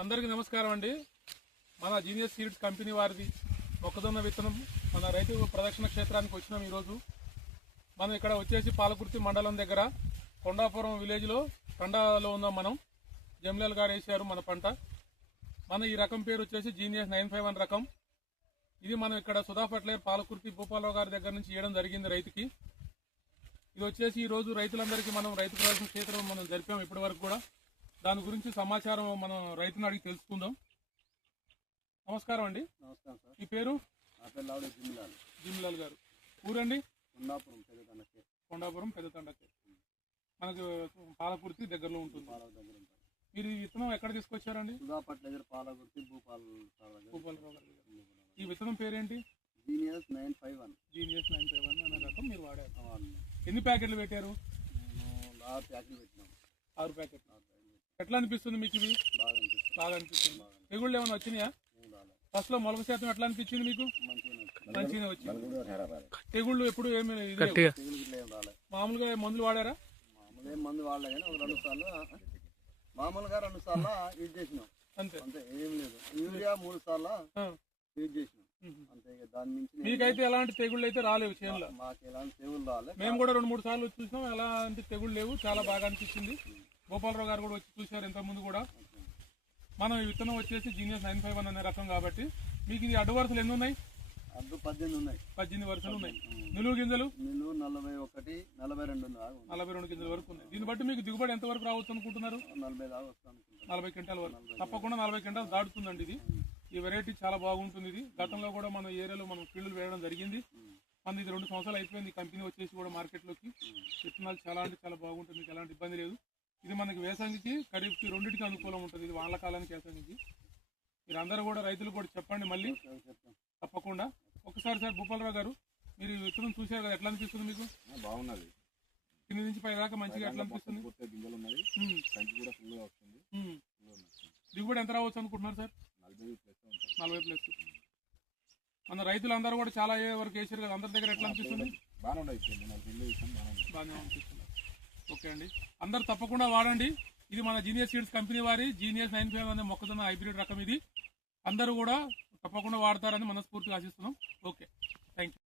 అందరికీ నమస్కారం అండి. మన జీనియస్ సీడ్స్ కంపెనీ వారిది మొక్కజొన్న విత్తనం మన రైతు ప్రదక్షిణ క్షేత్రానికి వచ్చినాం. ఈరోజు మనం ఇక్కడ వచ్చేసి పాలకుర్తి మండలం దగ్గర కొండాపురం విలేజ్లో తండాలో ఉన్నాం. మనం జమ్లాల్ గారు వేసారు మన పంట. మన ఈ రకం పేరు వచ్చేసి జీనియస్ 951 రకం. ఇది మనం ఇక్కడ సుధా ఫర్టిలైజర్ పాలకుర్తి భూపాలరావు గారి దగ్గర నుంచి ఇవ్వడం జరిగింది రైతుకి. ఇది వచ్చేసి ఈ రోజు రైతులందరికీ మనం రైతు ప్రదర్శన క్షేత్రం మనం జరిపాం ఇప్పటి వరకు కూడా. దాని గురించి సమాచారం మనం రైతుని అడిగి తెలుసుకుందాం. నమస్కారం అండి. నమస్కారం సార్. మీ పేరు? నా పేరు లావుడే జిమ్లాల్. జిమ్లాల్ గారు. ఊరండి? కొండాపురం పెద్దతండకే. కొండాపురం పెద్దతండకే. మనకు పాలకుర్తి దగ్గరలో ఉంటుంది. దగ్గర ఉంటారు. మీరు ఈ విత్తనం ఎక్కడ తీసుకొచ్చారండి? సుధా ఫర్టిలైజర్ పాలకుర్తి భూపాలరావు గారి దగ్గర. ఈ విత్తనం పేరేంటి? జీనియస్ 951. జీనియస్ 951 అనే రకం మీరు వాడారు. ఎన్ని ప్యాకెట్లు పెట్టారు? 6 ప్యాకెట్లు పెట్టినాం. 6 ప్యాకెట్లు. ఎట్లా అనిపిస్తుంది మీకు ఇది? బాగా అనిపిస్తుంది. తెగుళ్ళు ఏమైనా వచ్చినాయా? ఫస్ట్ లో మొలక శాతం ఎట్లా అనిపించింది మీకు? మంచిగానే వచ్చింది. తెగుళ్ళు ఎప్పుడు ఏమి మామూలుగా మందులు వాడారా? మామూలుగా మందు వాడలే కానీ ఒక 2 సార్లు మామూలుగా 2 సార్లు యూజ్ చేసినాం. అంతే అంతే, ఏం లేదు. యూరియా 3 సార్లు యూజ్ చేసినాం అంతే. దాని నుంచి మీకైతే ఎలాంటి తెగుళ్ళు అయితే రాలేవు చేనులో? మాకు ఎలాంటి తెగుళ్ళు రాలేదు. మేము కూడా 2-3 సార్లు చూసినాం, ఎలాంటి తెగుళ్ళు లేవు. చాలా బాగా అనిపించింది. గోపాలరావు గారు కూడా వచ్చి చూశారు ఇంతకుముందు కూడా. మనం ఈ విత్తనం వచ్చేసి జీనియస్ 951 అనే రకం కాబట్టి మీకు ఇది అడ్డు వరుసలు ఎన్ని ఉన్నాయి? అడ్డు 18 ఉన్నాయి. 18 వరుసలు ఉన్నాయి. నిలువు గింజలు 41, 42 గింజల వరకు ఉన్నాయి. దీన్ని బట్టి మీకు దిగుబడి ఎంత వరకు రావచ్చు అనుకుంటున్నారు? 40 దాకా వస్తాను. 40 క్వింటాల వరకు. తప్పకుండా 40 క్వింటాలు దాటుతుందండి ఇది. ఈ వెరైటీ చాలా బాగుంటుంది. ఇది గతంలో కూడా మన ఏరియాలో మనం ఫీల్డ్లు వేయడం జరిగింది. మన ఇది 2 సంవత్సరాలు అయిపోయింది కంపెనీ వచ్చేసి కూడా మార్కెట్లోకి. విత్తనాలు చాలా అంటే చాలా బాగుంటుంది. మీకు ఎలాంటి ఇబ్బంది లేదు. ఇది మనకి వేసంగికి ఖరీఫ్కి రెండింటికి అనుకూలం ఉంటుంది. ఇది వానల కాలానికి వేసంగికి. మీరు అందరూ కూడా రైతులు కూడా చెప్పండి మళ్ళీ తప్పకుండా. ఒకసారి సార్ భూపాలరావు గారు, మీరు ఈ విత్తనం చూశారు కదా, ఎట్లా అనిపిస్తుంది మీకు? బాగున్నది. కింద నుంచి పై దాకా మంచిగా ఎట్లా అనిపిస్తుంది? దిగుబడి ఎంత రావచ్చు అనుకుంటున్నారు సార్? 40+. మన రైతులందరూ కూడా చాలా వరకు వేసారు కదా, అందరి దగ్గర ఎట్లా అనిపిస్తుంది? బాగానే అనిపిస్తుంది. ఓకే అండి, అందరు తప్పకుండా వాడండి. ఇది మన జీనియస్ సీడ్స్ కంపెనీ వారి జీనియస్ 951 అనే మొక్కజొన్న హైబ్రిడ్ రకం ఇది. అందరూ కూడా తప్పకుండా వాడతారని మనస్ఫూర్తిగా ఆశిస్తున్నాం. Okay, thank you.